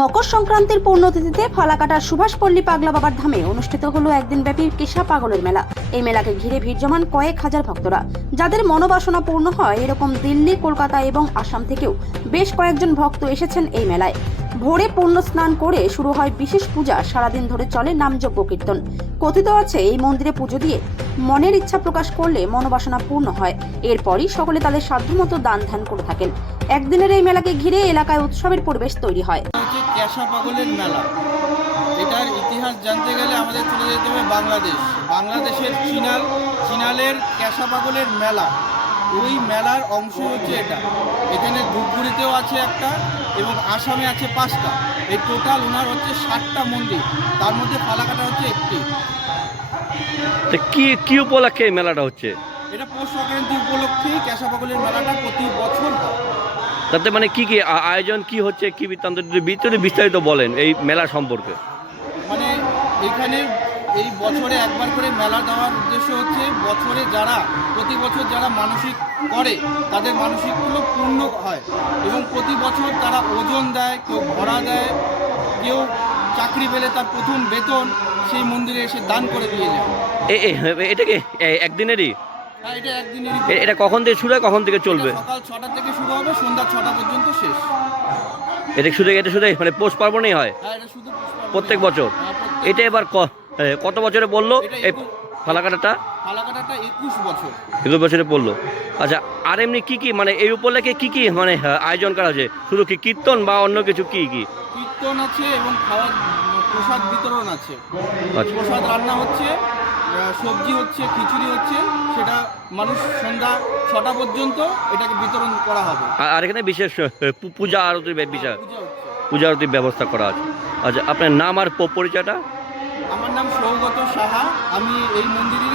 মকর সংক্রান্তির পূর্ণতিথিতে ফালাকাটার সুভাষপল্লী পাগলা বাবার ধামে অনুষ্ঠিত হলো একদিনব্যাপী কেশা পাগলের মেলা। এই মেলাকে ঘিরে ভিড় জমান কয়েক হাজার ভক্তরা, যাদের মনোবাসনা পূর্ণ হয়। এরকম দিল্লি, কলকাতা এবং আসাম থেকেও বেশ কয়েকজন ভক্ত এসেছেন এই মেলায়। ভোরে পূর্ণ স্নান করে শুরু হয় বিশেষ পূজা। সারাদিন ধরে চলে নামযজ্ঞ কীর্তন। কথিত আছে এই মন্দিরে পুজো দিয়ে মনের ইচ্ছা প্রকাশ করলে মনোবাসনা পূর্ণ হয়। এরপরই সকলে তাদের সাধ্যমতো দান ধ্যান করে থাকেন। একদিনের এই মেলাকে ঘিরে এলাকায় উৎসবের পরিবেশ তৈরি হয়। কেশা পাগলের মেলা, এটার ইতিহাস জানতে গেলে আমাদের চলে যেতে হবে বাংলাদেশের চিনালের কেশা পাগলের মেলা। ওই মেলার অংশ হচ্ছে এটা। এখানে ধূপগুড়িতেও আছে একটা এবং আসামে আছে 5টা। এই টোটাল ওনার হচ্ছে 7টা মন্দির, তার মধ্যে ফালাকাটা হচ্ছে একটি। তো কি উপলক্ষে এই মেলাটা হচ্ছে? এটা পৌষ সংক্রান্তি উপলক্ষেই কেশা পাগলের মেলাটা প্রতি বছর হয়। তাতে মানে কি আয়োজন কি হচ্ছে, কি বৃত্তান্ত বিস্তারিত বলেন এই মেলা সম্পর্কে। মানে এখানে এই বছরে একবার করে মেলা দেওয়ার উদ্দেশ্য হচ্ছে প্রতি বছর যারা মানসিক করে তাদের মানসিকগুলো পূর্ণ হয় এবং প্রতি বছর তারা ওজন দেয়, কেউ ভরা দেয়, কেউ চাকরি পেলে তার প্রথম বেতন সেই মন্দিরে এসে দান করে দিয়ে যায়। এটা কি একদিনেরই? হ্যাঁ, এটা একদিনেরই। এটা কখন থেকে শুরু হয়, কখন থেকে চলবে? সকাল 6টা থেকে শুরু হবে, সন্ধ্যা 6টা পর্যন্ত শেষ। এটা শুধু মানে পৌষ পার্বণেই হয়? হ্যাঁ, এটা শুধু প্রত্যেক বছর? এটা এবার কত বছরে বললো এই ফালাকাটাটা? ফালাকাটাটা 21 বছর। 21 বছরে পড়লো। আচ্ছা, আর এমনি কি মানে এই উপলক্ষে কি মানে আয়োজন করা হয়েছে? শুধু কি কীর্তন বা অন্য কিছু কি? কীর্তন আছে এবং খাওয়ার প্রসাদ বিতরণ আছে। আচ্ছা, প্রসাদ রান্না হচ্ছে, সবজি হচ্ছে, খিচুড়ি হচ্ছে, সেটা মানুষ সন্ধ্যা 6টা পর্যন্ত এটাকে বিতরণ করা হবে। আর এখানে বিশেষ পূজা আরতির বিষয়, পূজা হচ্ছে। পূজা আরতির ব্যবস্থা করা আছে। আচ্ছা, আপনার নাম আর পরিচয়টা? আমার নাম সৌগত সাহা, আমি এই মন্দিরের